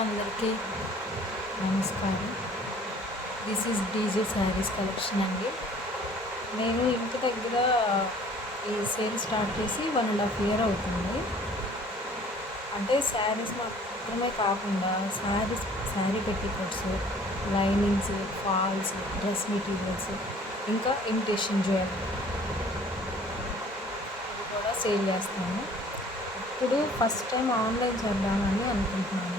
అందరికీ నమస్కారం. This is DJ saris collection అండి. నేను ఇంటి దగ్గర ఈ సేల్ స్టార్ట్ చేసి 1.5 year అవుతుంది. అంటే శారీస్ మాత్రమే కాకుండా sari petticoats, linings, falls, dress materials, ఇంకా ఇమిటేషన్ జ్యువెలరీ ఇది కూడా సేల్ చేస్తాను. ఇప్పుడు ఫస్ట్ టైం ఆన్లైన్ చేద్దామని అనుకుంటున్నాను.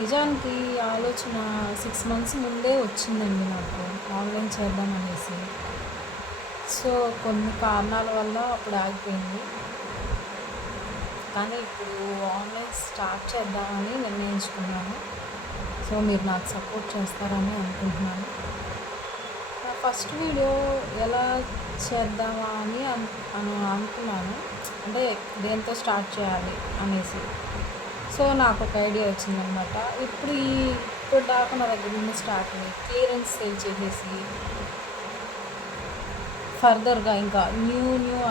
నిజానికి ఆలోచన 6 months ముందే వచ్చిందండి నాకు ఆన్లైన్ చేద్దామనేసి. సో కొన్ని కారణాల వల్ల అప్పుడు ఆగిపోయింది. కానీ ఇప్పుడు ఆన్లైన్ స్టార్ట్ చేద్దామని నిర్ణయించుకున్నాను. సో మీరు నాకు సపోర్ట్ చేస్తారని అనుకుంటున్నాను. నా ఫస్ట్ వీడియో ఎలా చేద్దామా అని అనుకున్నాను. అంటే దేంతో స్టార్ట్ చేయాలి అనేసి. సో నాకు ఒక ఐడియా వచ్చిందనమాట. ఇప్పుడు దాకా నా దగ్గర నుండి స్టార్ట్ అయ్యి క్లియరెన్స్ సేల్ చేసేసి ఫర్దర్గా ఇంకా న్యూ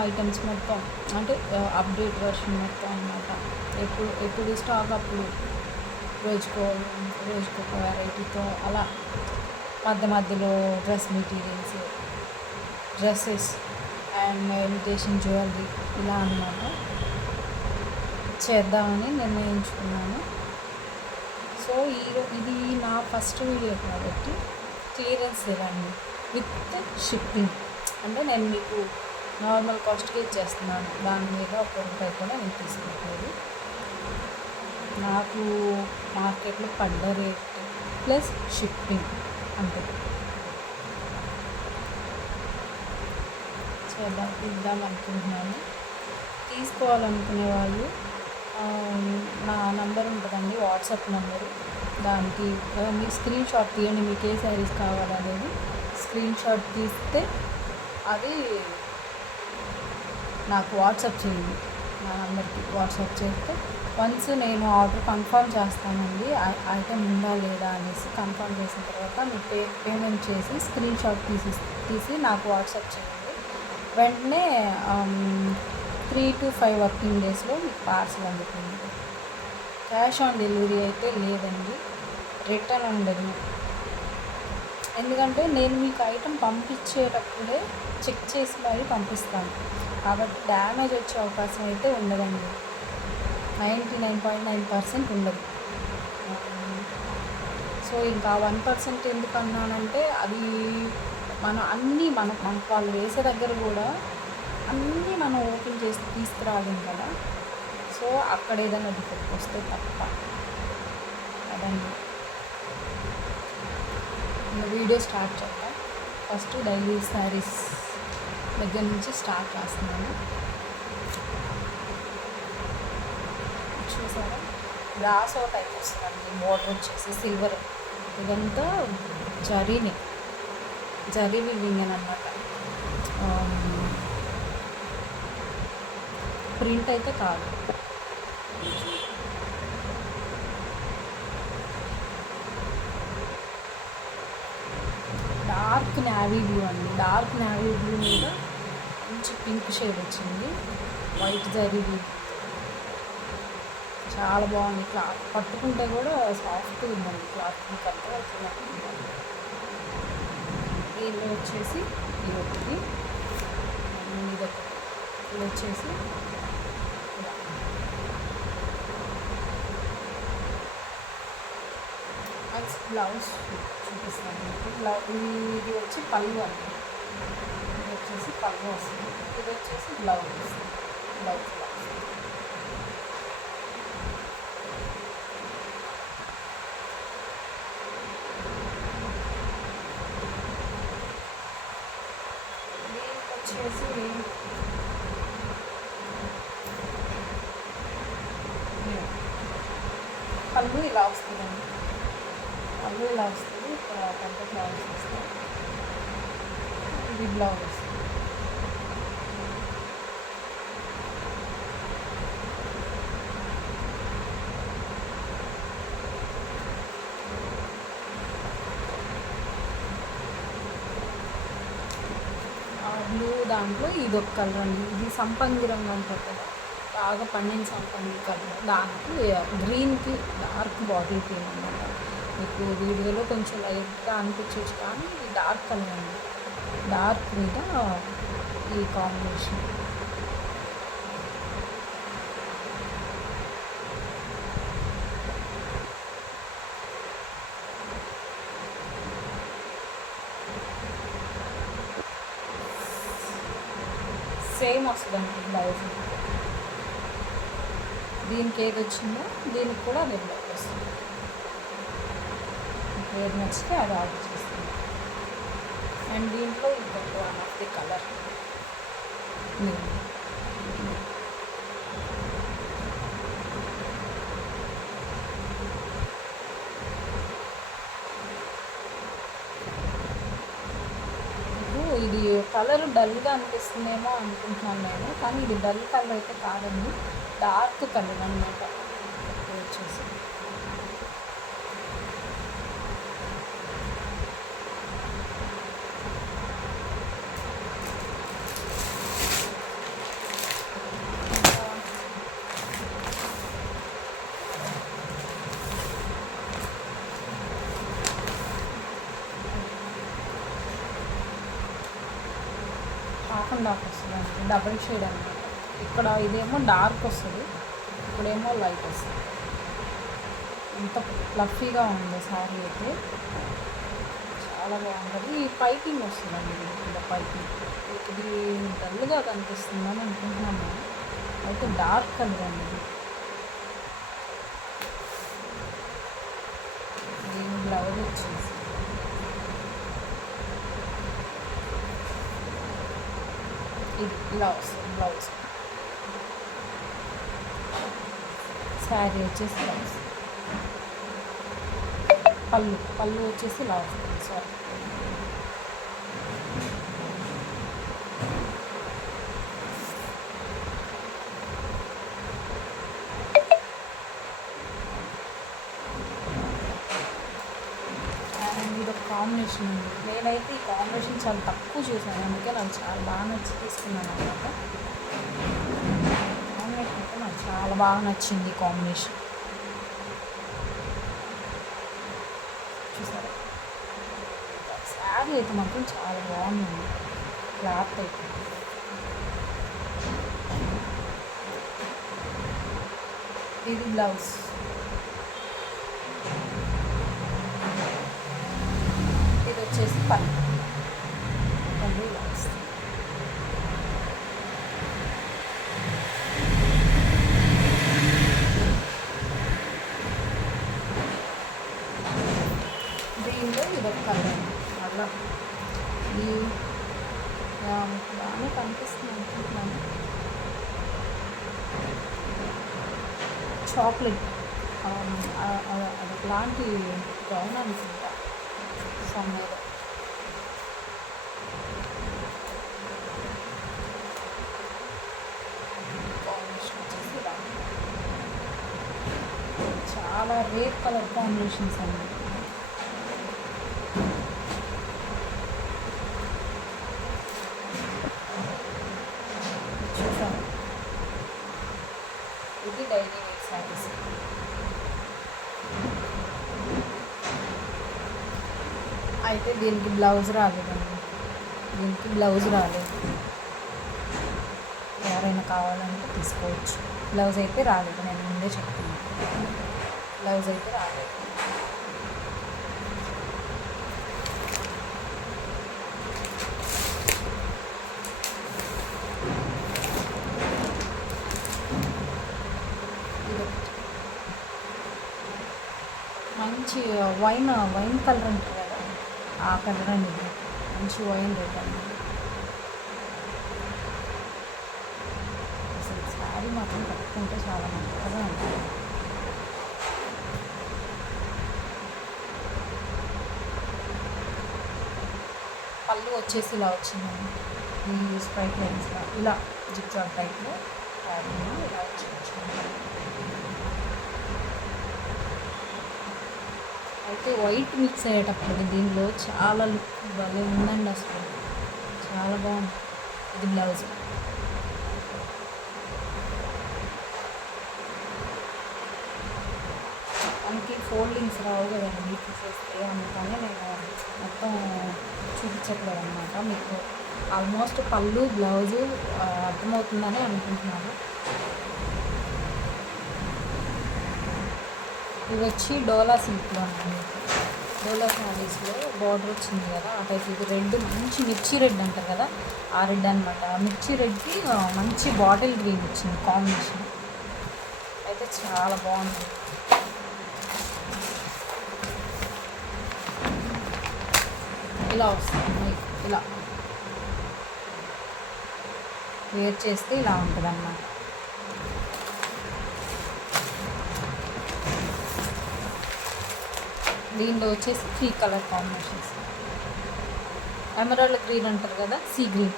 ఐటమ్స్ మొత్తం, అంటే అప్డేట్ వర్షన్ మొత్తం అనమాట. ఎప్పుడు స్టాక్ అప్పుడు రోజుకొక వెరైటీతో అలా మధ్యలో dress materials, dresses and imitation jewellery ఇలా అన్నమాట చేద్దామని నిర్ణయించుకున్నాను. సో ఇది నా ఫస్ట్ వీడియో కాబట్టి క్లియరెన్స్ ఇవ్వండి విత్ షిప్పింగ్. అంటే నేను మీకు నార్మల్ కాస్ట్కి ఇచ్చేస్తున్నాను. దాని మీద ₹1 కూడా నేను తీసుకోలేదు. నాకు మార్కెట్లో పడ్డ రేట్ ప్లస్ షిప్పింగ్ అంతే. ఇద్దాం అనుకుంటున్నాను. తీసుకోవాలనుకునే వాళ్ళు నా నంబర్ ఉంటుందండి, వాట్సాప్ నంబరు. దానికి మీరు స్క్రీన్ షాట్ తీయండి. మీకు ఏ శారీస్ కావాలనేది స్క్రీన్ షాట్ తీస్తే అది నాకు వాట్సాప్ చేయండి. నా నంబర్కి వాట్సాప్ చేస్తే వన్స్ నేను ఆర్డర్ కన్ఫర్మ్ చేస్తానండి. ఐటెం ఉందా లేదా అనేసి కన్ఫర్మ్ చేసిన తర్వాత మీకు పేమెంట్ చేసి స్క్రీన్ షాట్ తీసి నాకు వాట్సాప్ చేయండి. వెంటనే 3 to 5 వర్కింగ్ డేస్లో మీకు పార్సల్ అందుతుంది. క్యాష్ ఆన్ డెలివరీ అయితే లేదండి, రిటర్న్ ఉండదు. ఎందుకంటే నేను మీకు ఐటెం పంపించేటప్పుడే చెక్ చేసి మరీ పంపిస్తాను కాబట్టి డ్యామేజ్ వచ్చే అవకాశం అయితే ఉండదండి. 99.9% ఉండదు. సో ఇంకా 1% ఎందుకు అన్నానంటే అది మనకు వాళ్ళు వేసే దగ్గర కూడా అన్నీ మనం ఓపెన్ చేసి తీసుకురాలేం కదా. సో అక్కడ ఏదైనా డిఫెక్ట్ వస్తే తప్ప అదండి. వీడియో స్టార్ట్ చేద్దాం. ఫస్ట్ డైలీ శారీస్ దగ్గర నుంచి స్టార్ట్ చేస్తున్నాను. చూసారా, గ్రాస్ టైప్ వస్తుందండి. బోర్డర్ వచ్చేసి సిల్వర్, ఇదంతా జరీ వివింగ్ అని అన్నమాట. ప్రింట్ అయితే కాదు. డార్క్ నేవీ బ్లూ అండి. డార్క్ నేవీ బ్లూ మీద మంచి పింక్ షేడ్ వచ్చింది. వైట్ జరీ బ్లూ చాలా బాగుంది. క్లాత్ పట్టుకుంటే కూడా సాఫ్ట్గా ఉందండి. క్లాత్ మీకు అర్థమవుతుంది. దీనిలో వచ్చేసి ఇది వచ్చేసి బ్లౌజ్ చూపిస్తాను. ఇది వచ్చి పళ్ళు అండి. ఇది వచ్చేసి పళ్ళు వస్తుంది. ఇది వచ్చేసి బ్లౌజ్ వస్తుంది. బ్లౌజ్ వచ్చేసి పళ్ళు ఇలా వస్తుందండి. పళ్ళు ఇలా వస్తుంది. ఇక్కడ పెద్ద బ్లౌజ్ వస్తుంది. ఇది బ్లౌజ్ వస్తుంది. బ్లూ దాంట్లో ఇది ఒక కలర్ అండి. ఇది సంపంగి రంగు అంటారు కదా, బాగా పండిన సంపంగి కలర్, దానికి గ్రీన్కి డార్క్ బాటిల్ గ్రీన్ అనమాట. మీకు వీడియోలో కొంచెం లైట్గా అనిపించవచ్చు కానీ ఇది డార్క్ కలర్ అండి. డార్క్ మీద ఈ కాంబినేషన్. సేమ్ వస్తుందండి బ్లౌజ్. దీనికి ఏది వచ్చిందో దీనికి కూడా అదే బ్లౌజ్ వస్తుంది. మీకు ఏది నచ్చితే అది ఆర్డర్ చేస్తుంది. అండ్ దీంట్లో ఇంకొక వన్ ఆఫ్ ది కలర్ ఇది కలర్ డల్గా అనిపిస్తుందేమో అనుకుంటున్నాను నేను, కానీ ఇది డల్ కలర్ అయితే కాదండి, డార్క్ కలర్ అనమాట. వచ్చేసి హాఫ్ అండ్ హాఫ్ వస్తుందండి, డబుల్ షేడ్ అనమాట. ఇక్కడ ఇదేమో డార్క్ వస్తుంది, ఇప్పుడేమో లైట్ వస్తుంది. ఎంత ఫ్లఫీగా ఉంది సారీ అయితే, చాలా బాగుంటుంది. ఈ పైపింగ్ వస్తుందండి, దీంట్లో పైపింగ్. ఇది డల్గా కనిపిస్తుందని అనుకుంటున్నాను నేను, అయితే డార్క్ కలర్ అండి ఇది. దీని బ్లౌజ్ వచ్చేసి ఇది బ్లౌజ్ శారీ వచ్చేసి బ్లౌజ్, పళ్ళు వచ్చేసి ఇలా వస్తుంది. సారీ, ఇది ఒక కాంబినేషన్ ఉంది. నేనైతే ఈ కాంబినేషన్ చాలా తక్కువ చూసాను, అందుకే నాకు చాలా బాగా నచ్చి తీసుకున్నాను అనమాట. కాంబినేషన్ అయితే నాకు చాలా బాగా నచ్చింది కాంబినేషన్. చూసారా, శారీ అయితే మాత్రం చాలా బాగుంది, క్లాత్ అయితే. ఇది బ్లౌజ్, ఇది వచ్చేసి పళ్ళు ఇలా వస్తుంది. దీనిలో ఇదొక కలర్ మళ్ళీ ఈ బాగానే కనిపిస్తుంది అనుకుంటున్నాను. చాక్లెట్ అదొకలాంటి గౌన్ అనుకుంటా, సమ్మర్. కాంబినేషన్ వచ్చేసి చాలా రేర్ కలర్ కాంబినేషన్స్ అండి. చూసాను, ఇది డైలీ వేర్ శారీస్. అయితే దీనికి బ్లౌజ్ రాలేదండి, దీనికి బ్లౌజ్ రాలేదు. ఎవరైనా కావాలంటే తీసుకోవచ్చు. బ్లౌజ్ అయితే రాలేదు, నేను ముందే చెప్తున్నాను, బ్లౌజ్ అయితే రాలేదు. మంచి వైన్ కలర్ ఉంటుంది కదా, ఆ కలర్ అండి, మంచి వైన్ రెడ్ అండి. అసలు శారీ మాత్రం కట్టుకుంటే చాలా మంచిగా ఉంటుంది. పళ్ళు వచ్చేసి ఇలా వచ్చిందండి, ఈ స్ట్రైట్ లైన్స్లో ఇలా జిగ్జాగ్ టైప్లో ఇలా వచ్చింది. అయితే వైట్ మిక్స్ అయ్యేటప్పుడు దీనిలో చాలా లుక్ భలే ఉందండి, అసలు చాలా బాగుంది. ఇది బ్లౌజ్, మనకి ఫోల్డింగ్స్ రావు కదండి తీసేస్తే, అందుకని నేను మొత్తం చూపించట్లేదు అనమాట. మీకు ఆల్మోస్ట్ పళ్ళు బ్లౌజు అర్థమవుతుందని అనుకుంటున్నాను. ఇవి వచ్చి డోలా సిల్క్లో అండి. డోలా శారీస్లో బార్డర్ వచ్చింది కదా ఆ టైప్. ఇది రెడ్, మంచి మిర్చి రెడ్ అంటారు కదా ఆ రెడ్ అనమాట. మిర్చి రెడ్కి మంచి బాటిల్ గ్రీన్ వచ్చింది కాంబినేషన్. అయితే చాలా బాగుంది. ఇలా వస్తుంది మీకు, ఇలా వేర్ చేస్తే ఇలా ఉంటుంది అన్నమాట. దీనిలో వచ్చేసి 3 కలర్ కాంబినేషన్స్. ఎమరాల్డ్ గ్రీన్ అంటారు కదా, సీ గ్రీన్,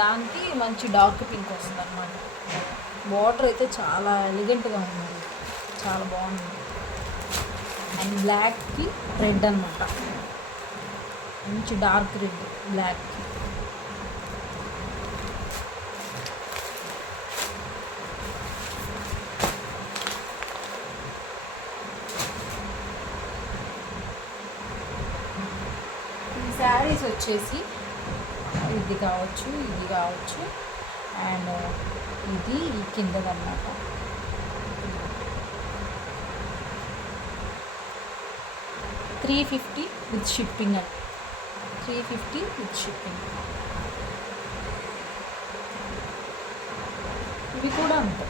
దానికి మంచి డార్క్ పింక్ వస్తుంది అనమాట. బార్డర్ అయితే చాలా ఎలిగెంట్గా ఉంది, చాలా బాగుంది. అండ్ బ్లాక్కి రెడ్ అనమాట, మంచి డార్క్ రెడ్ బ్లాక్కి. ఈ శారీస్ వచ్చేసి ఇది కావచ్చు, ఇది కావచ్చు, అండ్ ఇది ఈ కిందదన్నమాట. $350 విత్ షిప్పింగ్ అండి, $350 విత్ షిప్పింగ్. ఇవి కూడా అంతే,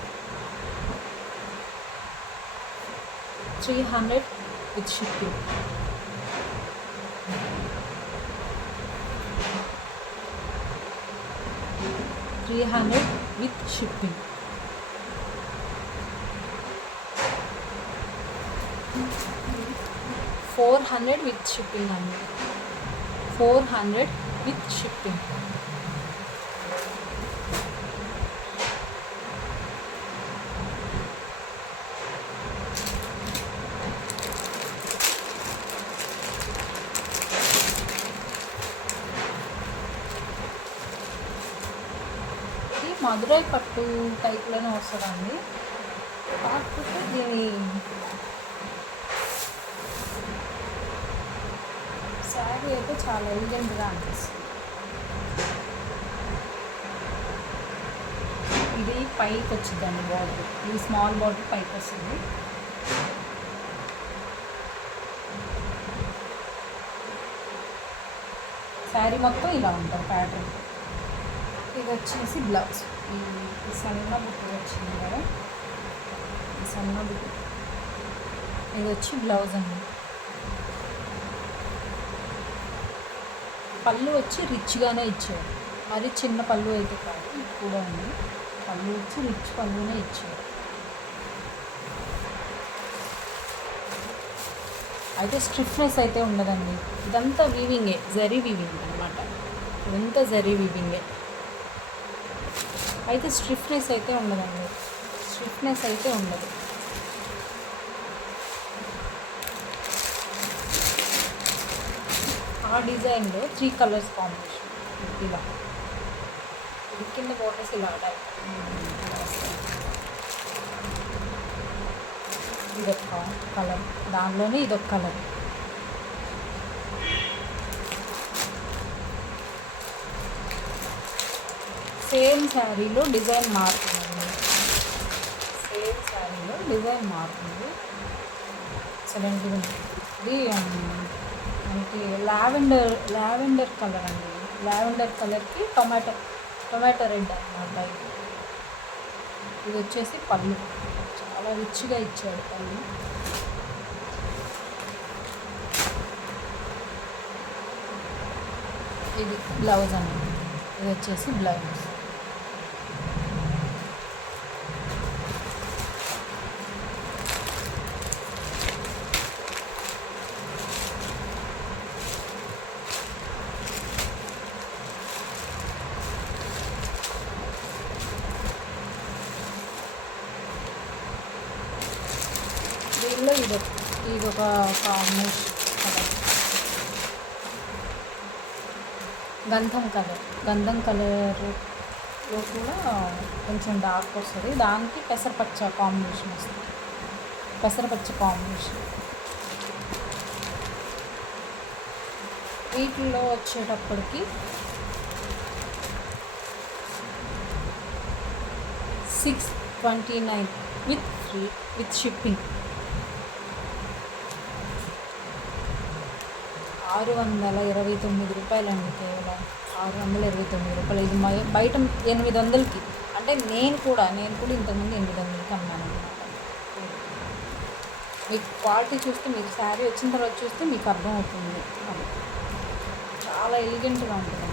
300 with shipping. $300 with shipping. $400 with shipping అండి, $400 విత్ షిప్పింగ్. ఇది మధురై పట్టు టైప్లోనే వస్తుందండి, కాకపోతే దీని శారీ అయితే చాలా ఎలిగెంట్గా అనిపిస్తుంది. ఇది పైకి వచ్చిందండి బార్డర్, ఇది స్మాల్ బార్డర్ పైకి వస్తుంది. శారీ మొత్తం ఇలా ఉంటుంది ప్యాటర్న్. ఇది వచ్చేసి బ్లౌజ్, ఈ సన్న బుట్టు వచ్చింది కదా, ఈ సన్న బుట్టు, ఇది వచ్చి బ్లౌజ్ అండి. పళ్ళు వచ్చి రిచ్గానే ఇచ్చారు, మరి చిన్న పళ్ళు అయితే కాదు. ఇది కూడా ఉంది, పళ్ళు వచ్చి రిచ్ పళ్ళునే ఇచ్చారు. అయితే స్ట్రిఫ్నెస్ అయితే ఉండదండి, ఇదంతా వీవింగే, జరీ వీవింగ్ అనమాట. ఇదంతా జరీ వీవింగే, అయితే స్ట్రిఫ్నెస్ అయితే ఉండదండి, స్ట్రిఫ్నెస్ అయితే ఉండదు. ఆ డిజైన్లో 3 కలర్స్ కాంబినేషన్. ఇలా ఇది కింద బోర్డర్స్ ఇలా టైప్, ఇదొక కలర్, దానిలోనే ఇదొక కలర్. సేమ్ శారీలో డిజైన్ మారుతుంది, సేమ్ శారీలో డిజైన్ మారుతుంది. ఎక్సలెంట్గా ఉంది. ఇది మనకి లావెండర్ కలర్ అండి, లావెండర్ కలర్కి టొమాటో రెడ్ అనమాట. ఇది వచ్చేసి పళ్ళు, చాలా రిచ్గా ఇచ్చాడు పళ్ళు. ఇది బ్లౌజ్ అండి, ఇది వచ్చేసి బ్లౌజ్. దీనిలో ఇదొక కాంబినేషన్ కలర్, గంధం కలర్లో కూడా కొంచెం డార్క్ వస్తుంది, దానికి పెసరపచ్చ కాంబినేషన్ వస్తుంది. పెసరపచ్చి కాంబినేషన్. వీటిల్లో వచ్చేటప్పటికి 629 విత్ షిప్పింగ్. 629 రూపాయలండి, కేవలం 629 రూపాయలు. ఇది బయట 800కి. అంటే నేను కూడా ఇంతకుముందు 800కి అన్నాను అనమాట. మీకు క్వాలిటీ చూస్తే, మీకు శారీ వచ్చిన తర్వాత చూస్తే మీకు అర్థమవుతుంది. అది చాలా ఎలిగెంట్గా ఉంటుంది.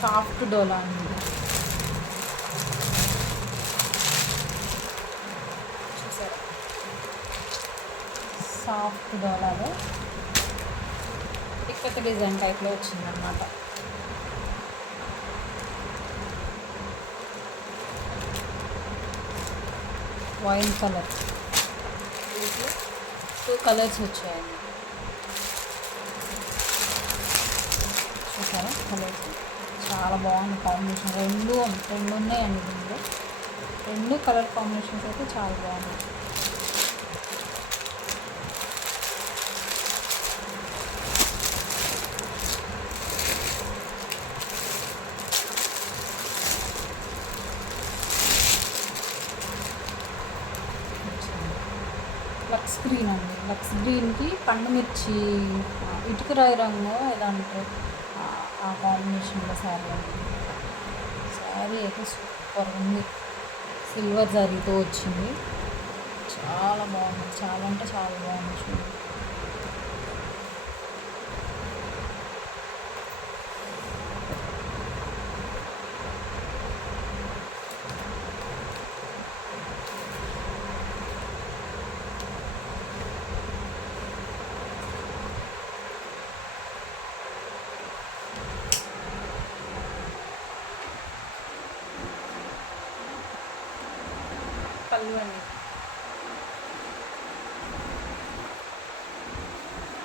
సాఫ్ట్ డోలా అండి. చూసారా, సాఫ్ట్ డోలాలో ఇక్కత డిజైన్ టైప్లో వచ్చిందనమాట. Wine colour. వీటిలో 2 కలర్స్ వచ్చాయండి. చూసారా కలర్స్ చాలా బాగుంది కాంబినేషన్. రెండు ఉన్నాయండి దీనిలో. 2 కలర్ కాంబినేషన్స్ అయితే చాలా బాగున్నాయి. లక్స్ గ్రీన్ అండి. లక్స్ గ్రీన్కి పండు మిర్చి, ఇటుకరాయి రంగు ఏదంటే ఆ కాంబినేషన్లో శారీ అండి. శారీ అయితే సూపర్ ఉంది. సిల్వర్ జరీతో వచ్చింది. చాలా బాగుంది. చాలా అంటే చాలా బాగుంది. చూడండి, పళ్ళు అండి.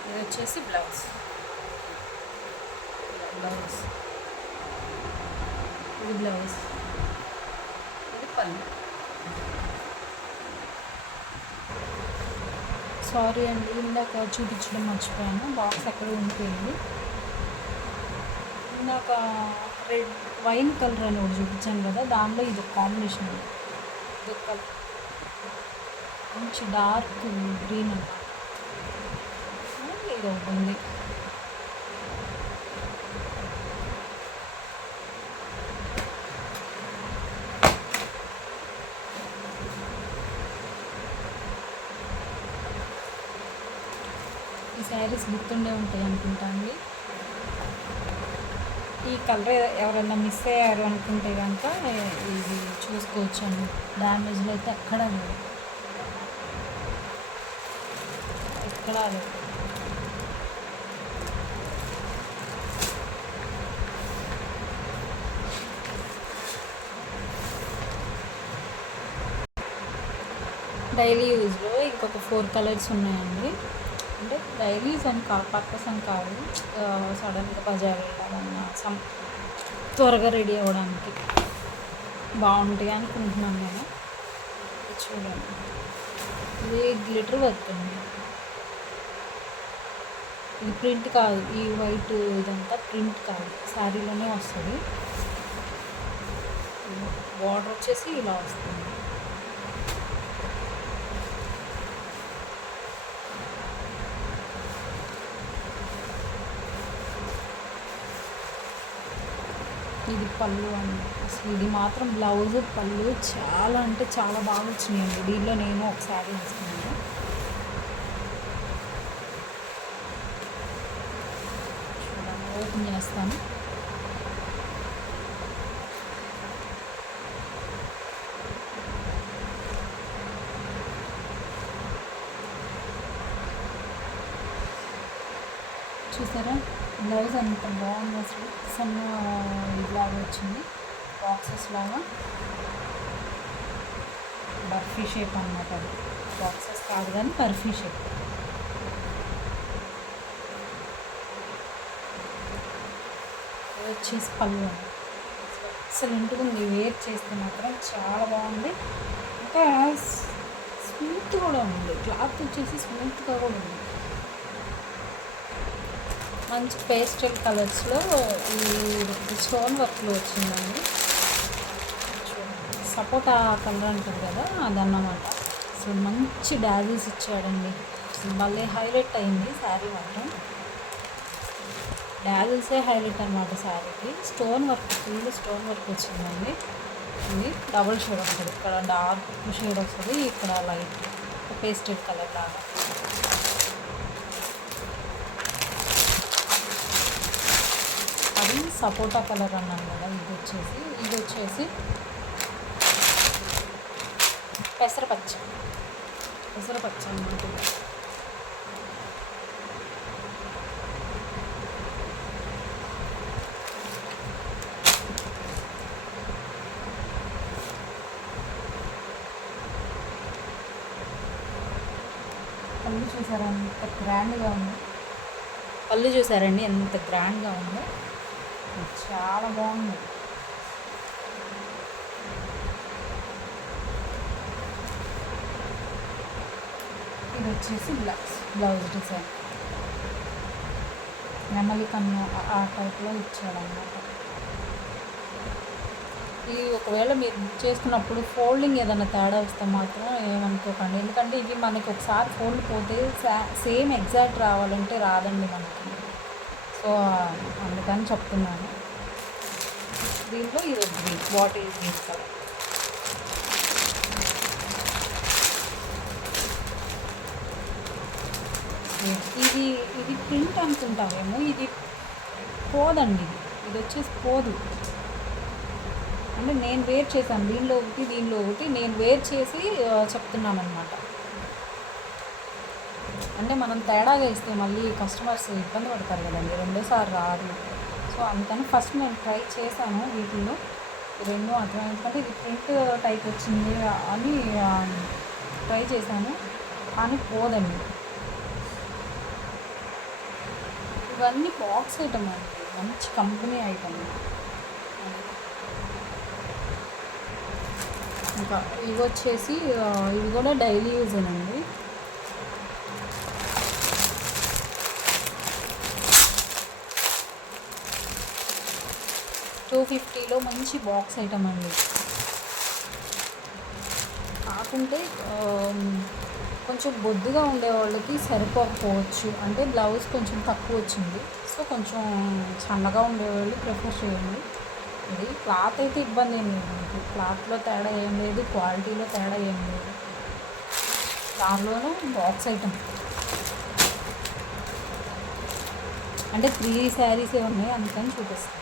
ఇది వచ్చేసి బ్లౌజ్. ఇది బ్లౌజ్, ఇది పళ్ళు. సారీ అండి, ఇందాక చూపించడం మర్చిపోయాను. బాక్స్ ఎక్కడ ఉండిపోయింది. ఇందాక రెడ్ వైన్ కలర్ అని ఒకటి చూపించాను కదా, దానిలో ఇది కాంబినేషన్. ఇది కలర్ మంచి డార్క్ గ్రీన్ అన్నమాట. ఇది ఒకటి ఉంది. ఈ శారీస్ గుర్తుండే ఉంటాయి అనుకుంటా అండి. ఈ కలర్ ఎవరైనా మిస్ అయ్యారు అనుకుంటే కనుక ఇది చూసుకోవచ్చు అండి. డ్యామేజ్లో అయితే ఎక్కడా లేదు, ఎక్కడా లేదు. డైలీ యూజ్లో ఇంకొక 4 కలర్స్ ఉన్నాయండి. అంటే డైలీ యూజ్ అని పర్పస్ అని కాదు, సడన్గా బజార్ వెళ్ళాలన్నా త్వరగా రెడీ అవ్వడానికి బాగుంటాయి అనుకుంటున్నాను నేను. చూడండి, ఇది గ్లిటర్ వర్క్ అండి. ఇది ప్రింట్ కాదు, ఈ వైట్ ఇదంతా ప్రింట్ కాదు, శారీలోనే వస్తుంది. బార్డర్ వచ్చేసి ఇలా వస్తుంది. ఇది పళ్ళు అండి. అసలు ఇది మాత్రం బ్లౌజ్ పళ్ళు చాలా అంటే చాలా బాగా వచ్చినాయండి. దీనిలో నేను ఒక శారీ వేసుకున్నాను. చూడండి, ఓపెన్ చేస్తాను. చూసారా బ్లౌజ్ అంత బాగుంది. అసలు సన్న ఇలాగా వచ్చింది, బాక్సెస్ లాగా. బర్ఫీ షేప్ అన్నమాట. అది బాక్సెస్ కాదు కానీ బర్ఫీ షేప్. వచ్చేసి పళ్ళు ఎక్సలెంట్గా ఉంది. వేర్ చేస్తే మాత్రం చాలా బాగుంది. ఇంకా స్మూత్ కూడా ఉంది. క్లాత్ వచ్చేసి స్మూత్గా కూడా ఉంది. మంచి పేస్టల్ కలర్స్లో ఈ స్టోన్ వర్క్లో వచ్చిందండి. సపోటా కలర్ అంటారు కదా, అదన్నమాట. అసలు మంచి డాజిల్స్ ఇచ్చాడండి. అసలు భలే హైలైట్ అయింది శారీ మాత్రం. డాజిల్సే హైలైట్ అనమాట శారీకి. Stone work, full stone work వచ్చిందండి. ఇది డబుల్ షేడ్ వస్తుంది. ఇక్కడ డార్క్ షేడ్ వస్తుంది, ఇక్కడ లైట్ పేస్టల్ కలర్ లాగా. అది సపోటా కలర్ అన్నాను కదా. ఇది వచ్చేసి పెసరపచ్చ అన్నమాట. పళ్ళు చూసారా ఎంత గ్రాండ్గా ఉంది. పళ్ళు చూసారండి ఎంత గ్రాండ్గా ఉందో. చాలా బాగుంది. ఇది వచ్చేసి బ్లౌజ్ డిజైన్ నెమలి కన్ను ఆ టైప్లో ఇచ్చాడన్నమాట. ఇది ఒకవేళ మీరు బుక్ చేసుకున్నప్పుడు ఫోల్డింగ్ ఏదైనా తేడా వస్తే మాత్రం ఏమనుకోకండి. ఎందుకంటే ఇవి మనకి ఒకసారి ఫోల్డ్ పోతే సేమ్ ఎగ్జాక్ట్ రావాలంటే రాదండి మనకి. సో అందుకని చెప్తున్నాను. దీంట్లో ఇది గ్రీన్, బాటిల్ గ్రీన్ కలర్. ఇది ప్రింట్ అనుకుంటామేమో. ఇది పోదండి. ఇది వచ్చేసి పోదు. అంటే నేను వేర్ చేశాను, దీనిలో ఒకటి నేను వేర్ చేసి చెప్తున్నానమాట. అంటే మనం తేడాగా ఇస్తే మళ్ళీ కస్టమర్స్ ఇబ్బంది పడతారు కదండి, రెండోసారి రాదు. సో అందుకని ఫస్ట్ నేను ట్రై చేశాను వీటిల్లో. రెండు అర్థం, ఎందుకంటే ఇది ప్రింట్ టైప్ వచ్చింది అని ట్రై చేశాను, కానీ పోదండి. ఇవన్నీ బాక్స్ ఐటమ్ అండి, మంచి కంపెనీ ఐటమ్. ఇంకా ఇవి వచ్చేసి ఇవి కూడా డైలీ యూజేనండి. $250 మంచి బాక్స్ ఐటమ్ అండి. కాకుంటే కొంచెం బొద్దుగా ఉండే వాళ్ళకి సరిపోకపోవచ్చు. అంటే బ్లౌజ్ కొంచెం తక్కువ వచ్చింది. సో కొంచెం సన్నగా ఉండేవాళ్ళు ప్రిఫర్ చేయండి. ఇది క్లాత్ అయితే ఇబ్బంది ఏం లేదు మీకు. క్లాత్లో తేడా ఏం లేదు, క్వాలిటీలో తేడా ఏం లేదు. దానిలోనూ బాక్స్ ఐటమ్ అంటే 3 శారీసే ఉన్నాయి, అందుకని చూపిస్తాను.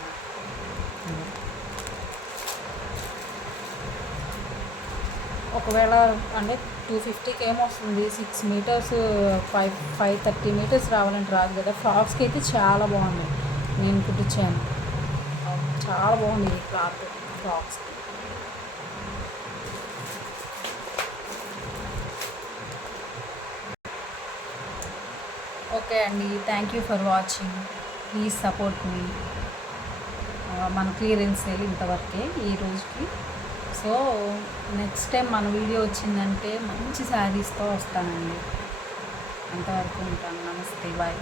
ఒకవేళ అంటే 250కి ఏమొస్తుంది, 6 మీటర్స్ 530 మీటర్స్ రావాలంటే రాదు కదా. ఫ్రాక్స్కి అయితే చాలా బాగున్నాయి, నేను కుట్టించాను. చాలా బాగుంది ఈ క్లాత్ ఫ్రాక్స్కి. ఓకే అండి, thank you for watching. Please support me. మన క్లియరెన్స్ సేల్ ఇంతవరకే ఈ రోజుకి. సో నెక్స్ట్ టైం మన వీడియో వచ్చిందంటే మంచి శారీస్తో వస్తానండి. అంతవరకు ఉంటాను. నమస్తే, బాయ్.